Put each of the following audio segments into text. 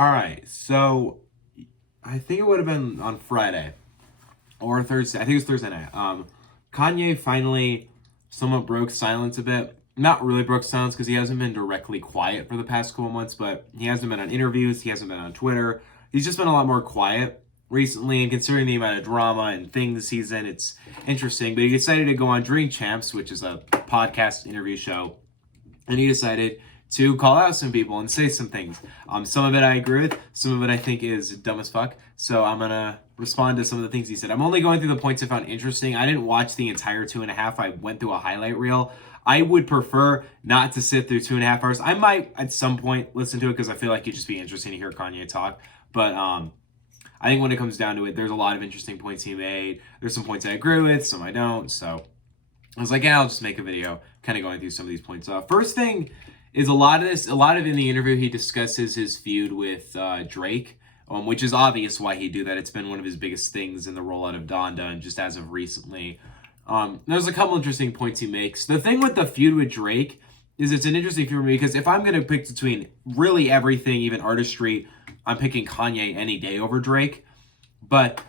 All right, so I think it would have been on Friday or Thursday. I think it was Thursday night. Kanye finally somewhat broke silence a bit. Not really broke silence because he hasn't been directly quiet for the past couple months, but he hasn't been on interviews. He hasn't been on Twitter. He's just been a lot more quiet recently, and considering the amount of drama and things he's in, it's interesting. But he decided to go on Drink Champs, which is a podcast interview show, and he decided to call out some people and say some things. Some of it I agree with, some of it I think is dumb as fuck. So I'm gonna respond to some of the things he said. I'm only going through the points I found interesting. I didn't watch the entire 2.5. I went through a highlight reel. I would prefer not to sit through 2.5 hours. I might at some point listen to it because I feel like it'd just be interesting to hear Kanye talk. But I think when it comes down to it, there's a lot of interesting points he made. There's some points I agree with, some I don't. So I was like, yeah, I'll just make a video kind of going through some of these points. First thing is a lot of in the interview, he discusses his feud with Drake, which is obvious why he'd do that. It's been one of his biggest things in the rollout of Donda, and just as of recently. There's a couple interesting points he makes. The thing with the feud with Drake is it's an interesting feud for me because if I'm going to pick between really everything, even artistry, I'm picking Kanye any day over Drake. But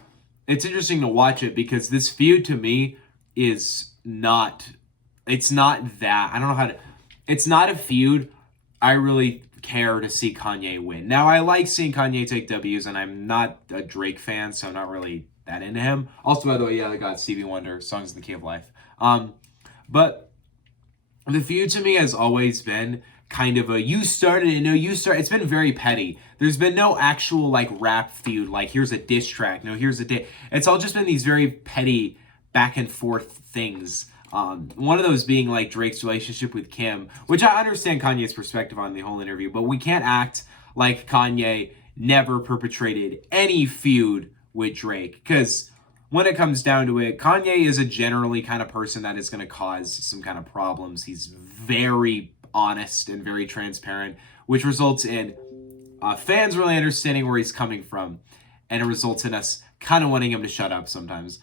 it's interesting to watch it because this feud to me is not, it's not that, I don't know how to, it's not a feud I really care to see Kanye win. Now, I like seeing Kanye take W's, and I'm not a Drake fan, so I'm not really that into him. Also, by the way, yeah, I got Stevie Wonder, Songs of the Key of Life. But the feud to me has always been kind of a you started and no you start. It's been very petty. There's been no actual like rap feud, like here's a diss track, no here's a diss. It's all just been these very petty back and forth things. One of those being like Drake's relationship with Kim, which I understand Kanye's perspective on the whole interview, but we can't act like Kanye never perpetrated any feud with Drake, because when it comes down to it, Kanye is a generally kind of person that is going to cause some kind of problems. He's very honest and very transparent, which results in fans really understanding where he's coming from, and it results in us kind of wanting him to shut up sometimes.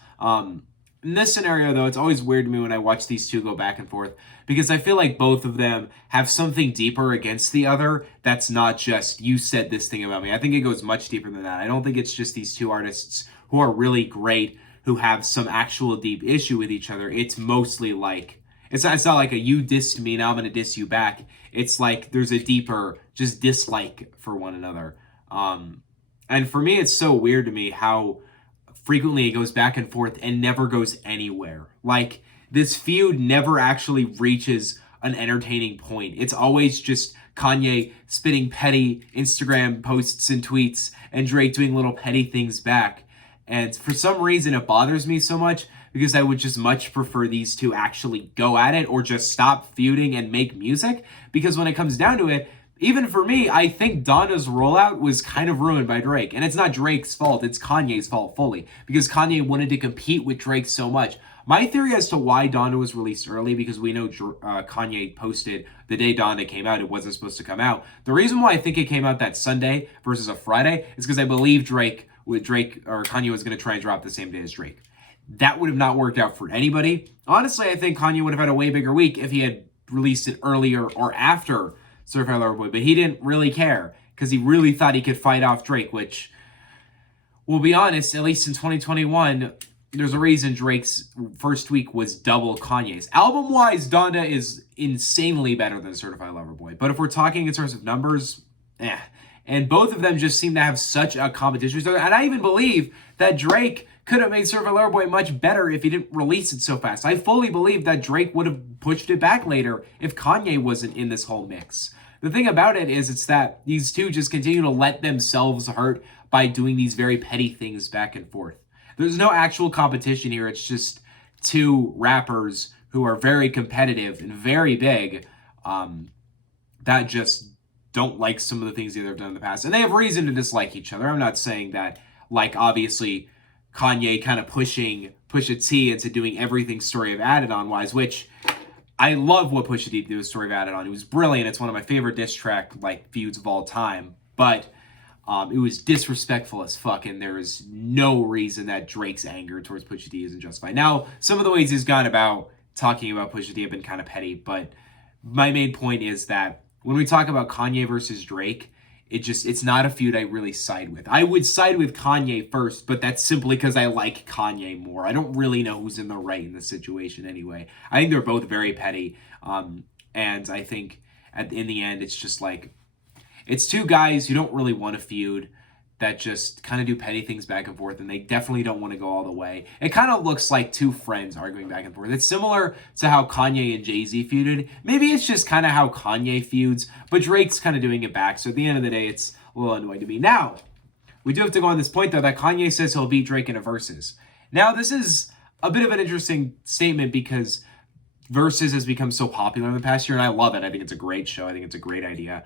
In this scenario, though, it's always weird to me when I watch these two go back and forth because I feel like both of them have something deeper against the other that's not just, you said this thing about me. I think it goes much deeper than that. I don't think it's just these two artists who are really great who have some actual deep issue with each other. It's mostly like, it's not like a you dissed me, now I'm going to diss you back. It's like there's a deeper just dislike for one another. And for me, it's so weird to me how frequently it goes back and forth and never goes anywhere. Like, this feud never actually reaches an entertaining point. It's always just Kanye spitting petty Instagram posts and tweets and Drake doing little petty things back. And for some reason, it bothers me so much because I would just much prefer these two actually go at it or just stop feuding and make music. Because when it comes down to it, even for me, I think Donda's rollout was kind of ruined by Drake. And it's not Drake's fault, it's Kanye's fault fully. Because Kanye wanted to compete with Drake so much. My theory as to why Donda was released early, because we know Kanye posted the day Donda came out, it wasn't supposed to come out. The reason why I think it came out that Sunday versus a Friday is because I believe Kanye was going to try and drop the same day as Drake. That would have not worked out for anybody. Honestly, I think Kanye would have had a way bigger week if he had released it earlier or after Certified Lover Boy, but he didn't really care because he really thought he could fight off Drake, which, we'll be honest, at least in 2021, there's a reason Drake's first week was double Kanye's. Album-wise, Donda is insanely better than Certified Lover Boy, but if we're talking in terms of numbers, And both of them just seem to have such a competition. And I even believe that Drake could have made Certified Lover Boy much better if he didn't release it so fast. I fully believe that Drake would have pushed it back later if Kanye wasn't in this whole mix. The thing about it is it's that these two just continue to let themselves hurt by doing these very petty things back and forth. There's no actual competition here. It's just two rappers who are very competitive and very big that just don't like some of the things they've done in the past. And they have reason to dislike each other. I'm not saying that, like, obviously Kanye kind of pushing Pusha T into doing everything Story of Adidon wise, which I love what Pusha T did with Story of Adidon. It was brilliant. It's one of my favorite diss track like feuds of all time. But it was disrespectful as fuck, and there is no reason that Drake's anger towards Pusha T isn't justified. Now, some of the ways he's gone about talking about Pusha T have been kind of petty, but my main point is that when we talk about Kanye versus Drake, it's not a feud I really side with. I would side with Kanye first, but that's simply because I like Kanye more. I don't really know who's in the right in this situation anyway. I think they're both very petty. And I think in the end, it's just like, it's two guys who don't really want to feud, that just kind of do petty things back and forth, and they definitely don't want to go all the way. It kind of looks like two friends arguing back and forth. It's similar to how Kanye and Jay-Z feuded. Maybe it's just kind of how Kanye feuds, but Drake's kind of doing it back. So at the end of the day, it's a little annoying to me. Now, we do have to go on this point, though, that Kanye says he'll beat Drake in a Versus. Now, this is a bit of an interesting statement because Versus has become so popular in the past year, and I love it. I think it's a great show. I think it's a great idea.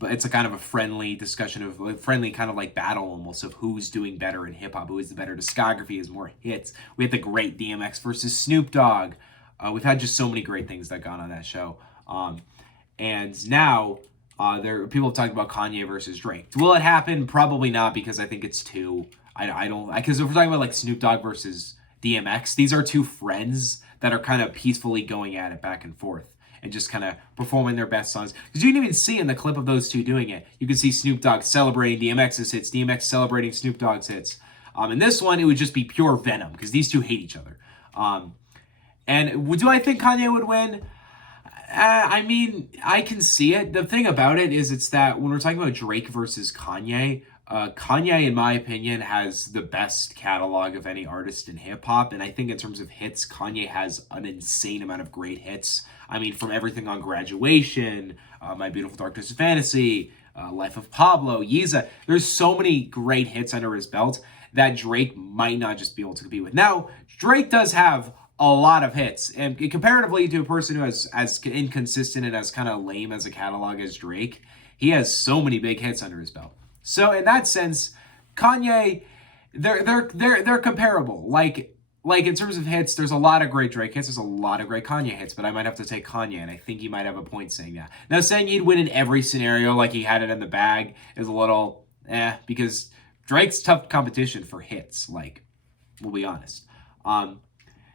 But it's a kind of a friendly discussion of a friendly kind of like battle almost of who's doing better in hip hop, who has the better discography, has more hits. We had the great DMX versus Snoop Dogg. We've had just so many great things that gone on that show. And now people have talked about Kanye versus Drake. Will it happen? Probably not, because I think it's too. Because if we're talking about like Snoop Dogg versus DMX, these are two friends that are kind of peacefully going at it back and forth and just kind of performing their best songs. Because you can even see in the clip of those two doing it, you can see Snoop Dogg celebrating DMX's hits, DMX celebrating Snoop Dogg's hits. In this one, it would just be pure venom, because these two hate each other. And do I think Kanye would win? I mean, I can see it. The thing about it is it's that when we're talking about Drake versus Kanye, Kanye, in my opinion, has the best catalog of any artist in hip-hop. And I think in terms of hits, Kanye has an insane amount of great hits. I mean, from everything on Graduation, My Beautiful Dark Twisted Fantasy, Life of Pablo, Yeezy. There's so many great hits under his belt that Drake might not just be able to compete with. Now, Drake does have a lot of hits, and comparatively to a person who is as inconsistent and as kind of lame as a catalog as Drake, he has so many big hits under his belt. So in that sense, Kanye, they're comparable. Like in terms of hits, there's a lot of great Drake hits, there's a lot of great Kanye hits, but I might have to take Kanye, and I think he might have a point saying that. Now, saying he'd win in every scenario like he had it in the bag is a little because Drake's tough competition for hits, like, we'll be honest.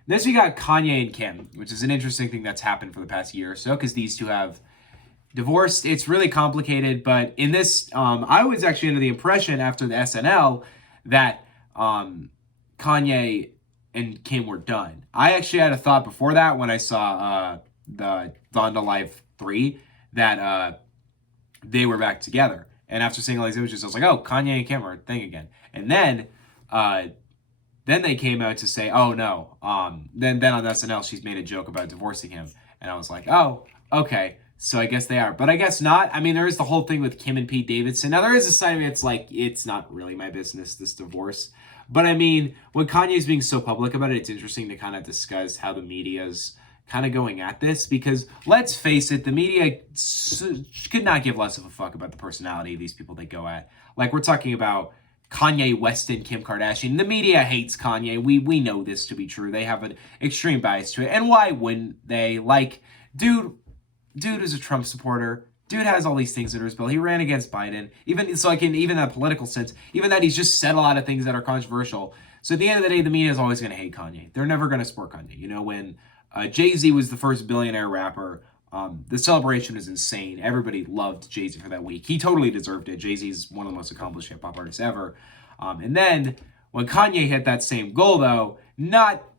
Next, we got Kanye and Kim, which is an interesting thing that's happened for the past year or so, because these two have divorced. It's really complicated, but in this, I was actually under the impression after the SNL that Kanye and Kim were done. I actually had a thought before that when I saw the Donda Live 3 that they were back together. And after seeing all these images, I was like, oh, Kanye and Kim are a thing again. And then they came out to say, oh, no. Then on SNL, she's made a joke about divorcing him. And I was like, oh, okay. So I guess they are. But I guess not. I mean, there is the whole thing with Kim and Pete Davidson. Now, there is a side of me that's like, it's not really my business, this divorce. But I mean, when Kanye's being so public about it, it's interesting to kind of discuss how the media's kind of going at this. Because let's face it, the media could not give less of a fuck about the personality of these people they go at. Like, we're talking about Kanye West and Kim Kardashian. The media hates Kanye. We know this to be true. They have an extreme bias to it. And why wouldn't they? Like, dude is a Trump supporter. Dude has all these things under his belt. He ran against Biden. Even so, even that political sense, even that he's just said a lot of things that are controversial. So at the end of the day, the media is always going to hate Kanye. They're never going to support Kanye. You know, when Jay-Z was the first billionaire rapper, the celebration is insane. Everybody loved Jay-Z for that week. He totally deserved it. Jay-Z's one of the most accomplished hip-hop artists ever. And then when Kanye hit that same goal, though,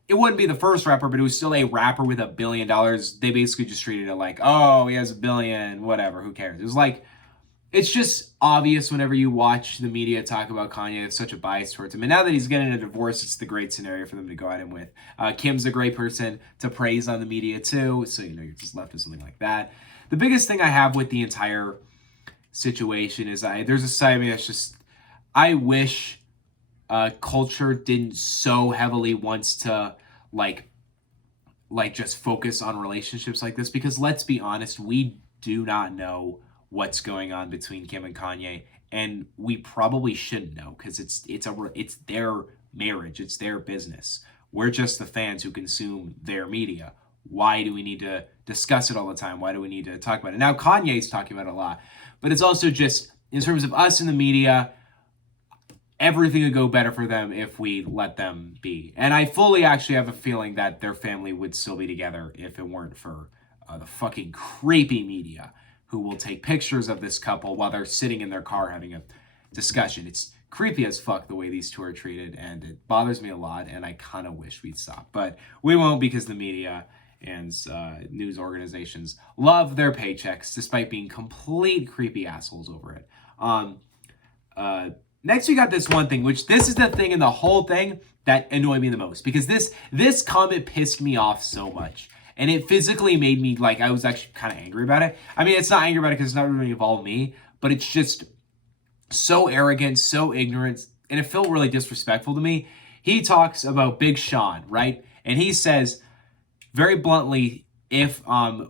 it wouldn't be the first rapper, but it was still a rapper with $1 billion. They basically just treated it like, oh, he has $1 billion, whatever, who cares? It was like, it's just obvious whenever you watch the media talk about Kanye, there's such a bias towards him. And now that he's getting a divorce, it's the great scenario for them to go at him with. Kim's a great person to praise on the media too, so you're just left with something like that. The biggest thing I have with the entire situation is there's a side of me that's just, I wish culture didn't so heavily wants to like just focus on relationships like this, because let's be honest, we do not know what's going on between Kim and Kanye, and we probably shouldn't know, because it's their marriage, it's their business. We're just the fans who consume their media. Why do we need to discuss it all the time? Why do we need to talk about it? Now Kanye's talking about it a lot, but it's also just in terms of us in the media, everything would go better for them if we let them be. And I fully actually have a feeling that their family would still be together if it weren't for the fucking creepy media who will take pictures of this couple while they're sitting in their car having a discussion. It's creepy as fuck the way these two are treated, and it bothers me a lot, and I kind of wish we'd stop. But we won't, because the media and news organizations love their paychecks despite being complete creepy assholes over it. Next, we got this one thing, which this is the thing in the whole thing that annoyed me the most, because this comment pissed me off so much, and it physically made me, like, I was actually kind of angry about it. I mean, it's not angry about it because it's not really involved me, but it's just so arrogant, so ignorant, and it felt really disrespectful to me. He talks about Big Sean, right? And he says, very bluntly, if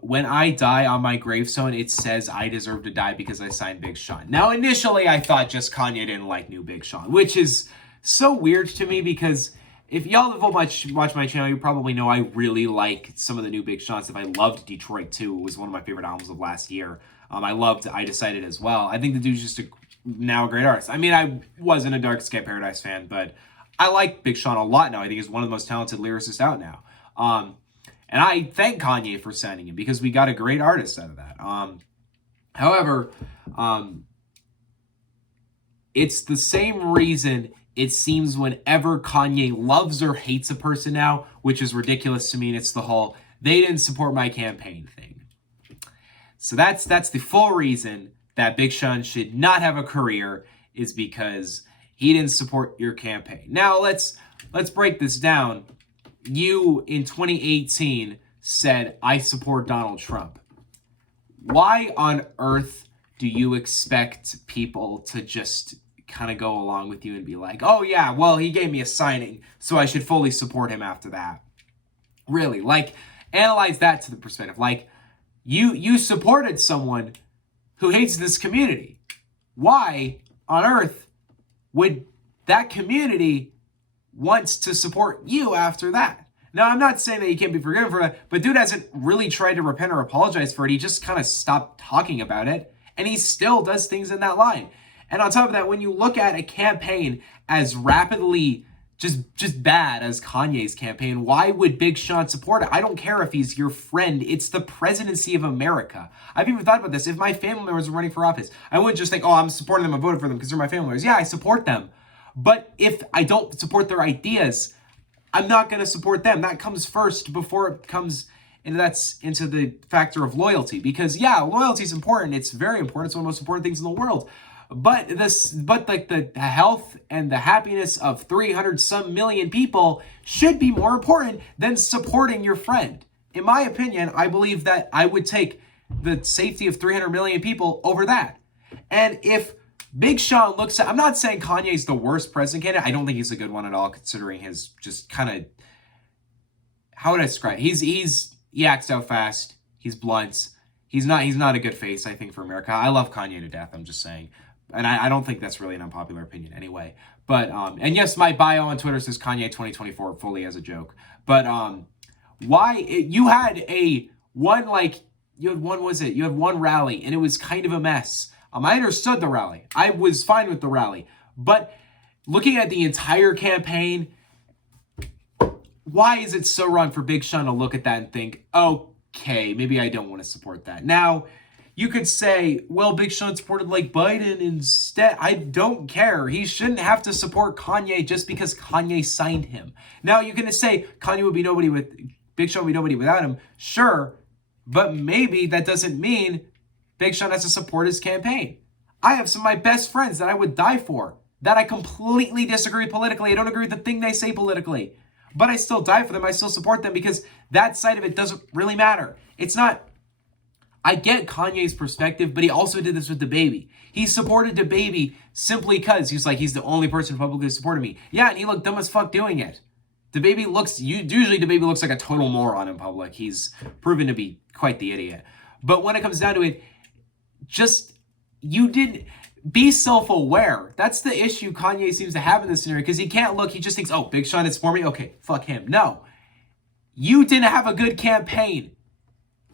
when I die on my gravestone, it says I deserve to die because I signed Big Sean. Now, initially, I thought just Kanye didn't like new Big Sean, which is so weird to me, because if y'all have watched my channel, you probably know I really like some of the new Big Sean stuff. I loved Detroit 2. It was one of my favorite albums of last year. I loved I Decided as well. I think the dude's just now a great artist. I mean, I wasn't a Dark Sky Paradise fan, but I like Big Sean a lot now. I think he's one of the most talented lyricists out now. And I thank Kanye for signing him, because we got a great artist out of that. However, it's the same reason it seems whenever Kanye loves or hates a person now, which is ridiculous to me, and it's the whole, they didn't support my campaign thing. So that's the full reason that Big Sean should not have a career, is because he didn't support your campaign. Now, let's break this down. You, in 2018, said, I support Donald Trump. Why on earth do you expect people to just kind of go along with you and be like, oh yeah, well, he gave me a signing, so I should fully support him after that? Really, like, analyze that to the perspective. Like, you supported someone who hates this community. Why on earth would that community wants to support you after that? Now, I'm not saying that you can't be forgiven for that, but dude hasn't really tried to repent or apologize for it. He just kind of stopped talking about it, and he still does things in that line. And on top of that, when you look at a campaign as rapidly just bad as Kanye's campaign, why would Big Sean support it? I don't care if he's your friend. It's the presidency of America. I've even thought about this. If my family members were running for office, I wouldn't just think, oh, I'm supporting them, I voted for them because they're my family members. Yeah, I support them. But if I don't support their ideas, I'm not going to support them. That comes first before it comes into the factor of loyalty. Because yeah, loyalty is important. It's very important. It's one of the most important things in the world. But like the health and the happiness of 300 some million people should be more important than supporting your friend. In my opinion, I believe that I would take the safety of 300 million people over that. And if Big Sean looks at, I'm not saying Kanye's the worst president candidate. I don't think he's a good one at all, considering his just kind of, how would I describe it? He acts out fast. He's blunt. He's not a good face, I think, for America. I love Kanye to death, I'm just saying. And I don't think that's really an unpopular opinion anyway. But, and yes, my bio on Twitter says Kanye 2024 fully as a joke. But you had one rally, and it was kind of a mess. I understood the rally. I was fine with the rally. But looking at the entire campaign, why is it so wrong for Big Sean to look at that and think, okay, maybe I don't want to support that? Now, you could say, well, Big Sean supported like Biden instead. I don't care. He shouldn't have to support Kanye just because Kanye signed him. Now, you're going to say Big Sean would be nobody without him. Sure, but maybe that doesn't mean Big Sean has to support his campaign. I have some of my best friends that I would die for, that I completely disagree politically. I don't agree with the thing they say politically, but I still die for them. I still support them because that side of it doesn't really matter. It's not, I get Kanye's perspective, but he also did this with DaBaby. He supported DaBaby simply because he's the only person who publicly supported me. Yeah, and he looked dumb as fuck doing it. DaBaby looks like a total moron in public. He's proven to be quite the idiot. But when it comes down to it, you didn't be self-aware. That's the issue Kanye seems to have in this scenario, because he can't look. He just thinks, oh, Big Sean is for me. Okay, fuck him. No, you didn't have a good campaign.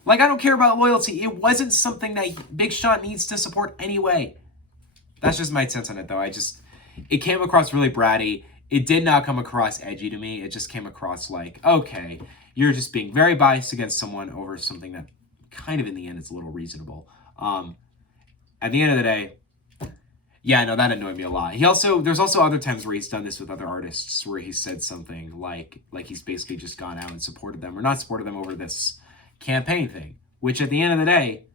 Like, I don't care about loyalty. It wasn't something that Big Sean needs to support anyway. That's just my sense on it, though. It came across really bratty. It did not come across edgy to me. It just came across like, okay, you're just being very biased against someone over something that kind of in the end is a little reasonable. At the end of the day, yeah, no, that annoyed me a lot. There's also other times where he's done this with other artists where he said something like he's basically just gone out and supported them or not supported them over this campaign thing, which at the end of the day,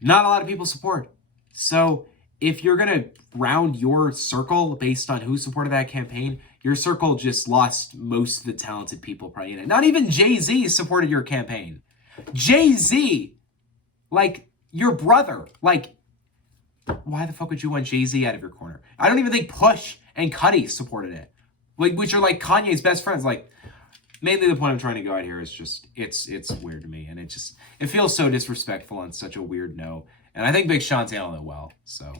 not a lot of people support. So if you're going to round your circle based on who supported that campaign, your circle just lost most of the talented people probably in it. Not even Jay-Z supported your campaign. Jay-Z, like your brother, like why the fuck would you want Jay-Z out of your corner? I don't even think Push and Cudi supported it, like which are like Kanye's best friends. Like mainly the point I'm trying to go at here is just it's weird to me, and it feels so disrespectful on such a weird note. And I think Big Sean's handled it well. So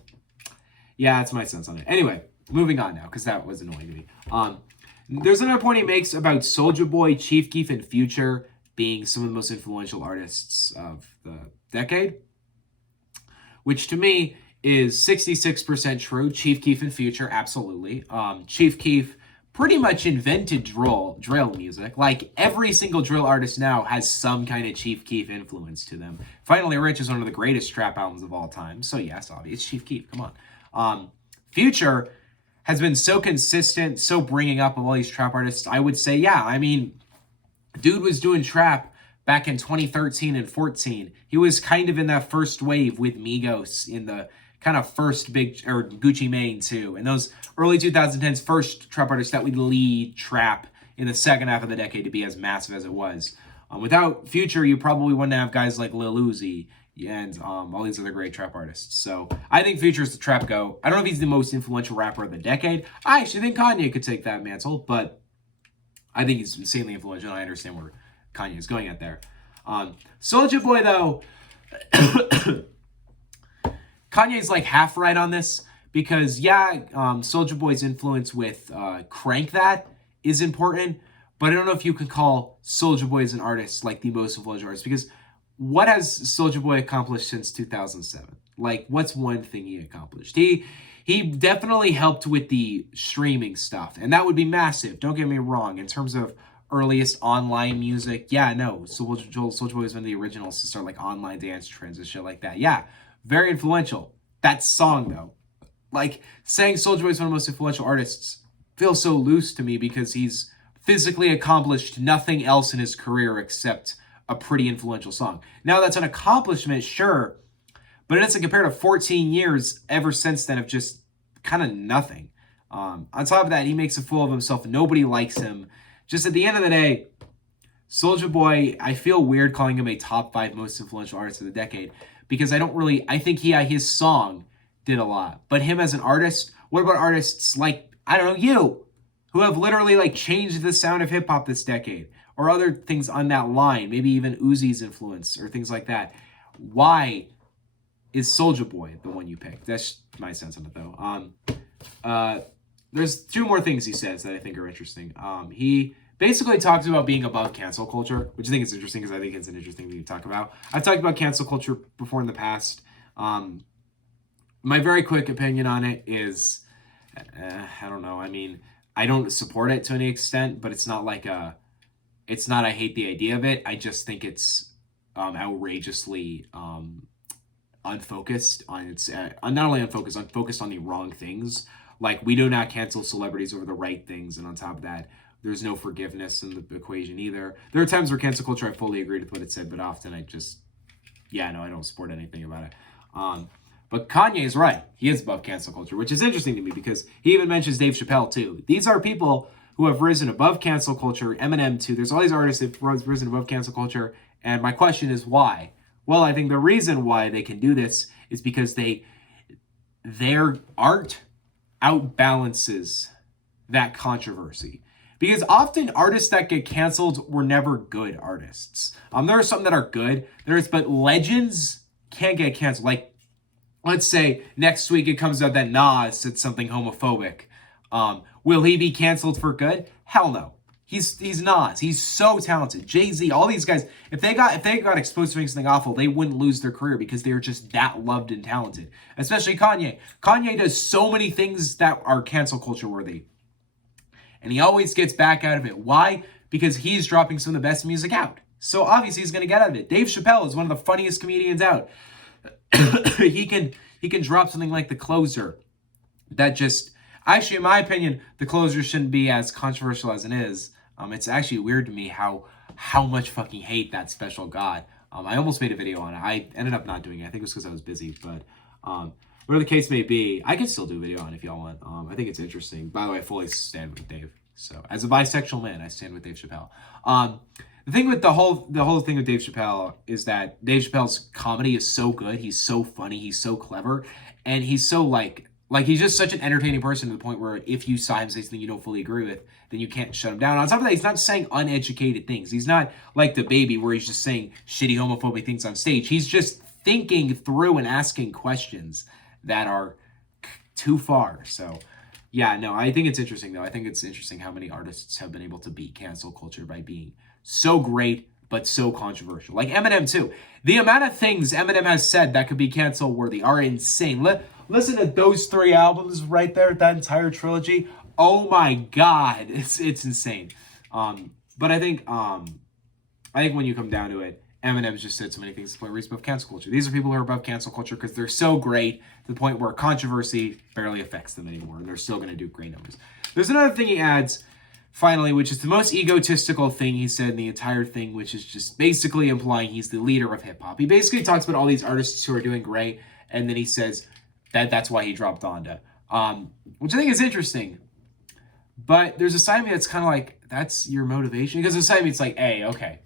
yeah, that's my sense on it. Anyway, moving on now because that was annoying to me. There's another point he makes about Soulja Boy, Chief Keef, and Future being some of the most influential artists of the decade, which to me is 66% true. Chief Keef and Future, absolutely. Chief Keef pretty much invented drill music. Like every single drill artist now has some kind of Chief Keef influence to them. Finally Rich is one of the greatest trap albums of all time. So yes, obviously, it's Chief Keef. Come on. Future has been so consistent, so bringing up of all these trap artists. I would say, yeah, I mean, dude was doing trap back in 2013 and 14. He was kind of in that first wave with Migos in the kind of first big, or Gucci Mane too. And those early 2010s first trap artists that would lead trap in the second half of the decade to be as massive as it was. Without Future, you probably wouldn't have guys like Lil Uzi and all these other great trap artists. So I think Future's the trap go. I don't know if he's the most influential rapper of the decade. I actually think Kanye could take that mantle, but I think he's insanely influential, and I understand where Kanye is going at there. Soulja Boy, though, Kanye's like half right on this because, yeah, Soulja Boy's influence with Crank That is important, but I don't know if you can call Soulja Boy as an artist like the most influential artist, because what has Soulja Boy accomplished since 2007? Like, what's one thing he accomplished? He definitely helped with the streaming stuff, and that would be massive. Don't get me wrong. In terms of earliest online music, yeah, no, Soulja Boy was one of the originals to start like online dance trends and shit like that. Yeah, very influential. That song, though, like saying Soulja Boy is one of the most influential artists feels so loose to me because he's physically accomplished nothing else in his career except a pretty influential song. Now, that's an accomplishment, sure, but it doesn't compare to 14 years ever since then of just kind of nothing. On top of that, he makes a fool of himself. Nobody likes him. Just at the end of the day, Soulja Boy, I feel weird calling him a top 5 most influential artist of the decade because I think his song did a lot. But him as an artist, what about artists like, I don't know, you, who have literally like changed the sound of hip hop this decade, or other things on that line, maybe even Uzi's influence or things like that? Why is Soulja Boy the one you picked? That's my sense on it, though. There's 2 more things he says that I think are interesting. He basically talks about being above cancel culture, which I think is interesting because I think it's an interesting thing to talk about. I've talked about cancel culture before in the past. My very quick opinion on it is, I don't know. I mean, I don't support it to any extent, but it's not like I hate the idea of it. I just think it's outrageously unfocused on its, not only unfocused on the wrong things. Like, we do not cancel celebrities over the right things, and on top of that, there's no forgiveness in the equation either. There are times where cancel culture, I fully agree with what it said, but often I don't support anything about it. But Kanye is right. He is above cancel culture, which is interesting to me because he even mentions Dave Chappelle too. These are people who have risen above cancel culture, Eminem too. There's all these artists that have risen above cancel culture, and my question is why? Well, I think the reason why they can do this is because their art outbalances that controversy. Because often artists that get canceled were never good artists. There are some that are good, but legends can't get canceled. Like, let's say next week it comes out that Nas said something homophobic. Will he be canceled for good? Hell no. He's Nas. He's so talented. Jay-Z, all these guys, if they got exposed to doing something awful, they wouldn't lose their career because they're just that loved and talented. Especially Kanye. Kanye does so many things that are cancel culture worthy. And he always gets back out of it. Why? Because he's dropping some of the best music out. So obviously he's going to get out of it. Dave Chappelle is one of the funniest comedians out. he can drop something like The Closer that just, actually, in my opinion, The Closer shouldn't be as controversial as it is. It's actually weird to me how much fucking hate that special got. I almost made a video on it. I ended up not doing it. I think it was because I was busy, but whatever the case may be, I can still do a video on it if y'all want. I think it's interesting. By the way, I fully stand with Dave. So as a bisexual man, I stand with Dave Chappelle. The thing with the whole thing with Dave Chappelle is that Dave Chappelle's comedy is so good. He's so funny. He's so clever, and he's so like he's just such an entertaining person to the point where if you saw him say something you don't fully agree with, then you can't shut him down. On top of that, he's not saying uneducated things. He's not like the baby where he's just saying shitty homophobic things on stage. He's just thinking through and asking questions that are too far. So yeah, no, I think it's interesting though. I think it's interesting how many artists have been able to beat cancel culture by being so great but so controversial. Like Eminem too. The amount of things Eminem has said that could be cancel worthy are insane. Listen to those 3 albums right there, that entire trilogy. Oh my god, it's insane. But I think when you come down to it, Eminem's just said so many things to the point where he's above cancel culture. These are people who are above cancel culture because they're so great to the point where controversy barely affects them anymore, and they're still going to do great numbers. There's another thing he adds, finally, which is the most egotistical thing he said in the entire thing, which is just basically implying he's the leader of hip-hop. He basically talks about all these artists who are doing great, and then he says that's why he dropped Donda, which I think is interesting. But there's a side of me that's kind of like, that's your motivation? Because the side of me, it's like, hey, okay,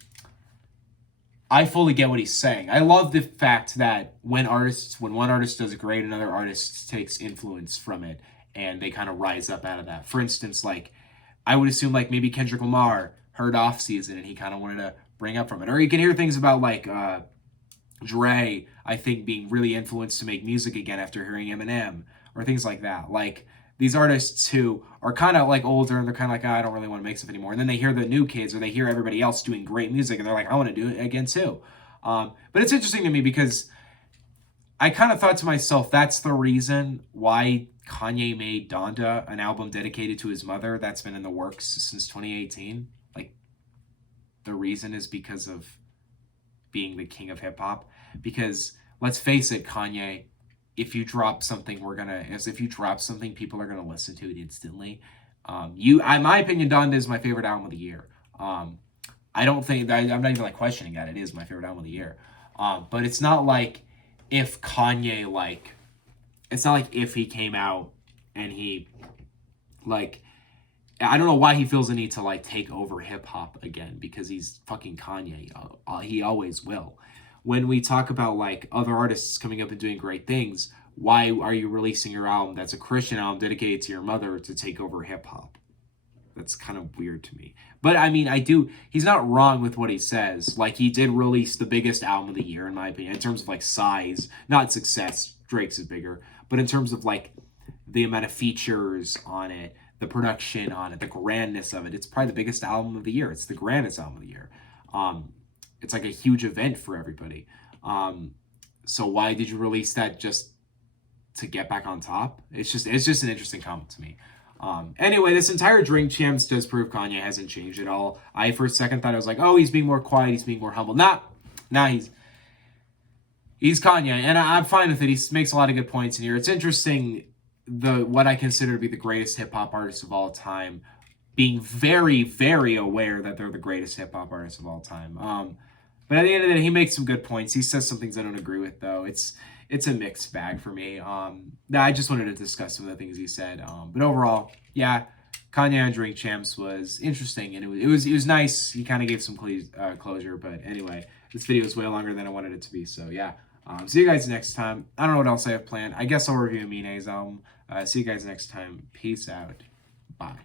I fully get what he's saying. I love the fact that when one artist does great, another artist takes influence from it, and they kind of rise up out of that. For instance, like, I would assume like maybe Kendrick Lamar heard Off Season and he kind of wanted to bring up from it. Or you can hear things about like Dre, I think, being really influenced to make music again after hearing Eminem, or things like that. Like these artists who are kind of like older and they're kind of like, oh, I don't really want to make stuff anymore. And then they hear the new kids or they hear everybody else doing great music and they're like, I want to do it again too. But it's interesting to me because I kind of thought to myself, that's the reason why Kanye made Donda an album dedicated to his mother that's been in the works since 2018. Like, the reason is because of being the king of hip-hop. Because, let's face it, Kanye, if you drop something, people are gonna listen to it instantly. In my opinion, Donda is my favorite album of the year. I don't think, I'm not even like questioning that, it is my favorite album of the year. But it's not like if Kanye, like, it's not like if he came out and he, like, I don't know why he feels the need to, like, take over hip-hop again, because he's fucking Kanye. He always will. When we talk about, like, other artists coming up and doing great things, why are you releasing your album that's a Christian album dedicated to your mother to take over hip-hop? That's kind of weird to me. But, I mean, he's not wrong with what he says. Like, he did release the biggest album of the year, in my opinion, in terms of, like, size. Not success. Drake's is bigger. But in terms of, like, the amount of features on it, the production on it, the grandness of it, it's probably the biggest album of the year. It's the grandest album of the year. It's like a huge event for everybody. So why did you release that just to get back on top? It's just an interesting comment to me. Anyway, this entire Drink Champs does prove Kanye hasn't changed at all. I, for a second, thought I was like, oh, he's being more quiet, he's being more humble. Nah, he's Kanye, and I'm fine with it. He makes a lot of good points in here. It's interesting, what I consider to be the greatest hip-hop artist of all time being very, very aware that they're the greatest hip-hop artists of all time. But at the end of the day, he makes some good points. He says some things I don't agree with, though. It's a mixed bag for me. I just wanted to discuss some of the things he said. But overall, yeah, Kanye on Drink Champs was interesting, and it was nice. He kind of gave some closure. But anyway, this video is way longer than I wanted it to be. So yeah, see you guys next time. I don't know what else I have planned. I guess I'll review Amine's album. See you guys next time. Peace out. Bye.